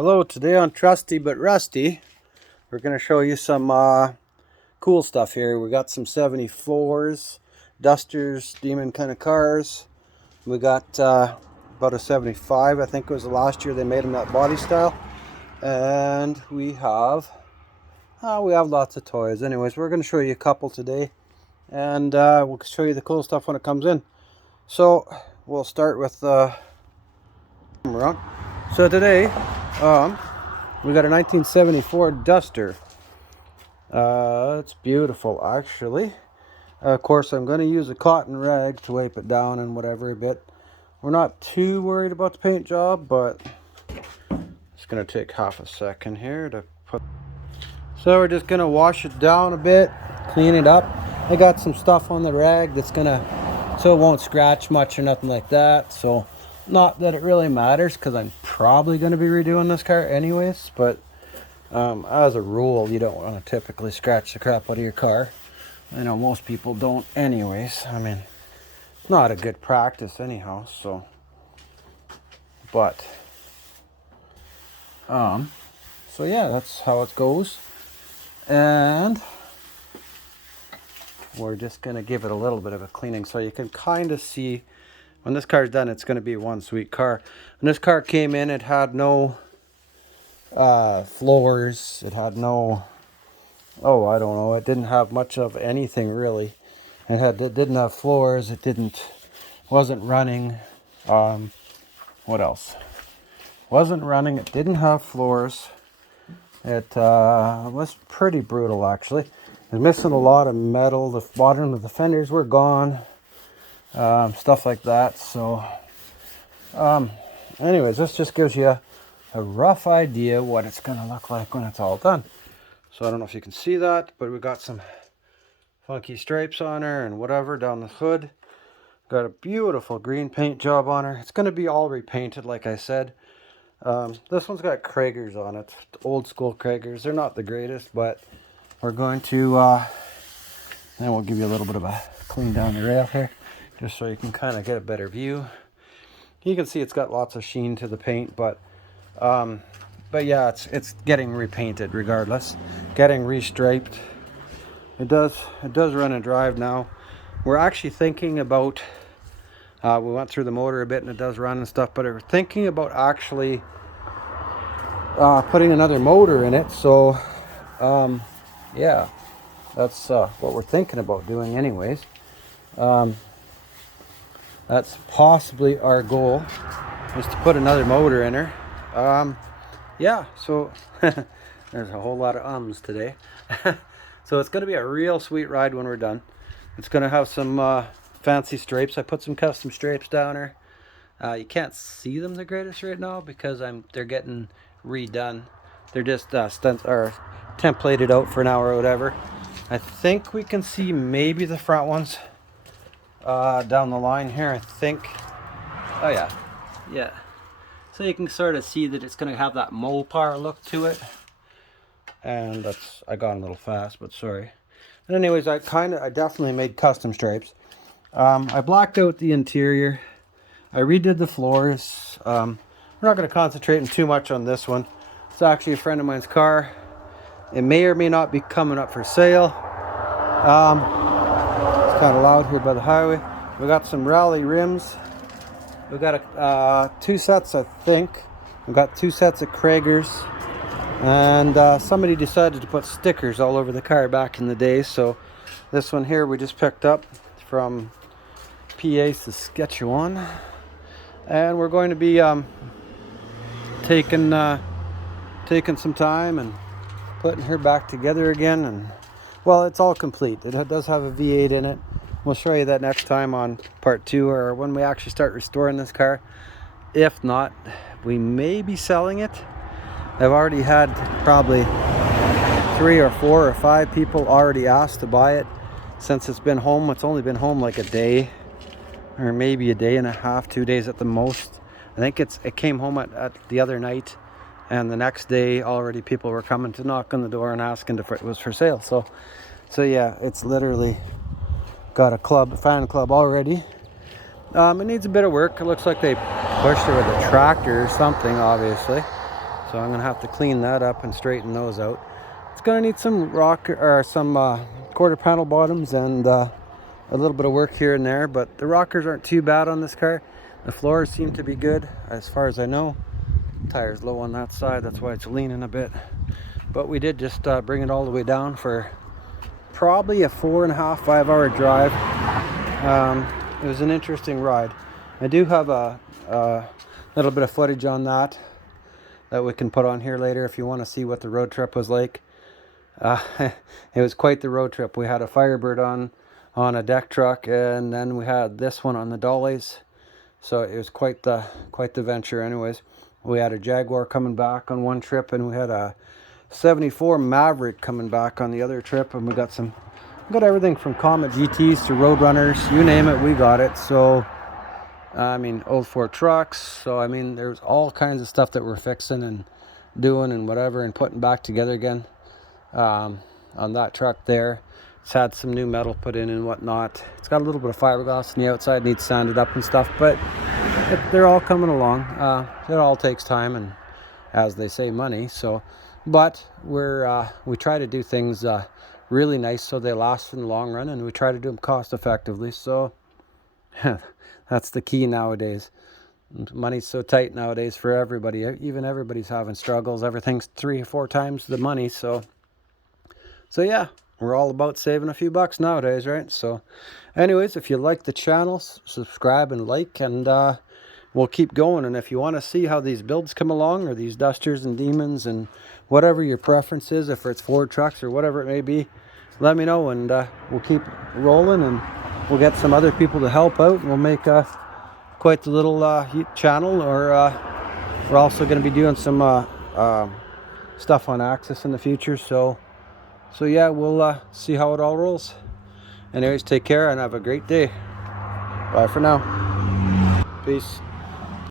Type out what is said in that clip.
Hello, today on Trusty But Rusty, we're going to show you some cool stuff here. We got some 74s, Dusters, Demon kind of cars. We got about a 75, I think it was the last year they made them that body style. And we have lots of toys. Anyways, we're going to show you a couple today. And we'll show you the cool stuff when it comes in. So, we'll start with the camera. So today, we got a 1974 Duster. It's beautiful, actually. Of course, I'm going to use a cotton rag to wipe it down and whatever a bit. We're not too worried about the paint job, but it's going to take half a second here to put. So we're just going to wash it down a bit, clean it up. I got some stuff on the rag that's going to, so it won't scratch much or nothing like that. So not that it really matters, because I'm probably going to be redoing this car anyways, but as a rule, you don't want to typically scratch the crap out of your car. I know most people don't anyways. I mean, it's not a good practice anyhow, so. But, so yeah, that's how it goes. And we're just going to give it a little bit of a cleaning so you can kind of see. When this car's done, it's going to be one sweet car. When this car came in, it had no floors. It had no, I don't know. It didn't have much of anything really. It didn't have floors. Wasn't running. What else? Wasn't running. It didn't have floors. It was pretty brutal actually. It was missing a lot of metal. The bottom of the fenders were gone. Stuff like that. So anyways, this just gives you a rough idea what it's going to look like when it's all done. So I don't know if you can see that, but we got some funky stripes on her and whatever down the hood. Got a beautiful green paint job on her. It's going to be all repainted, like I said. This one's got Kragers on it, old school Kragers. They're not the greatest, but we're going to and we'll give you a little bit of a clean down the rail here, just so you can kind of get a better view. You can see it's got lots of sheen to the paint, but yeah, it's getting repainted regardless, getting restriped. It does run and drive now. We're actually thinking about, we went through the motor a bit and it does run and stuff, but we're thinking about actually putting another motor in it. So yeah, that's what we're thinking about doing anyways. That's possibly our goal, is to put another motor in her. Yeah, so there's a whole lot of ums today. So it's going to be a real sweet ride when we're done. It's going to have some fancy stripes. I put some custom stripes down her. You can't see them the greatest right now because they're getting redone. They're just templated out for an hour or whatever. I think we can see maybe the front ones down the line here, I think. Oh yeah. So you can sort of see that it's going to have that Mopar look to it. And I got a little fast, but sorry. But anyways, I definitely made custom stripes. I blacked out the interior. I redid the floors. We're not going to concentrate too much on this one. It's actually a friend of mine's car. It may or may not be coming up for sale. It's kind of loud here by the highway. We got some rally rims. We got two sets, I think. We got two sets of Kragers. And somebody decided to put stickers all over the car back in the day. So this one here we just picked up from PA Saskatchewan. And we're going to be taking some time and putting her back together again. And well, it's all complete. It does have a V8 in it. We'll show you that next time on part 2, or when we actually start restoring this car. If not, we may be selling it. I've already had probably 3 or 4 or 5 people already asked to buy it since it's been home. It's only been home like a day, or maybe a day and a half, 2 days at the most. I think it came home at the other night, and the next day already people were coming to knock on the door and asking if it was for sale. So yeah, it's literally got a fan club already. It needs a bit of work. It looks like they pushed it with a tractor or something, obviously. So I'm gonna have to clean that up and straighten those out. It's gonna need some rock or some quarter panel bottoms and a little bit of work here and there, but the rockers aren't too bad on this car. The floors seem to be good as far as I know. Tire's low on that side, that's why it's leaning a bit. But we did just bring it all the way down for probably a 4.5, 5 hour drive. It was an interesting ride. I do have a little bit of footage on that we can put on here later if you want to see what the road trip was like. It was quite the road trip. We had a Firebird on a deck truck, and then we had this one on the dollies. So it was quite the venture. Anyways, we had a Jaguar coming back on one trip, and we had a 74 Maverick coming back on the other trip, and we got everything from Comet GTs to roadrunners, you name it, we got it. So I mean, old Ford trucks. So I mean, there's all kinds of stuff that we're fixing and doing and whatever and putting back together again. On that truck there, it's had some new metal put in and whatnot. It's got a little bit of fiberglass on the outside, needs sanded up and stuff, but they're all coming along. It all takes time and, as they say, money. So, but we try to do things really nice so they last in the long run, and we try to do them cost effectively. So that's the key nowadays. Money's so tight nowadays for everybody. Even everybody's having struggles. Everything's 3 or 4 times the money. So yeah, we're all about saving a few bucks nowadays, right? So anyways, if you like the channel, subscribe and like, and we'll keep going. And if you want to see how these builds come along, or these Dusters and Demons and whatever your preference is, if it's Ford trucks or whatever it may be, let me know, and we'll keep rolling, and we'll get some other people to help out, and we'll make quite the little channel. Or we're also going to be doing some stuff on Axis in the future. So yeah, we'll see how it all rolls. Anyways, take care and have a great day. Bye for now. Peace.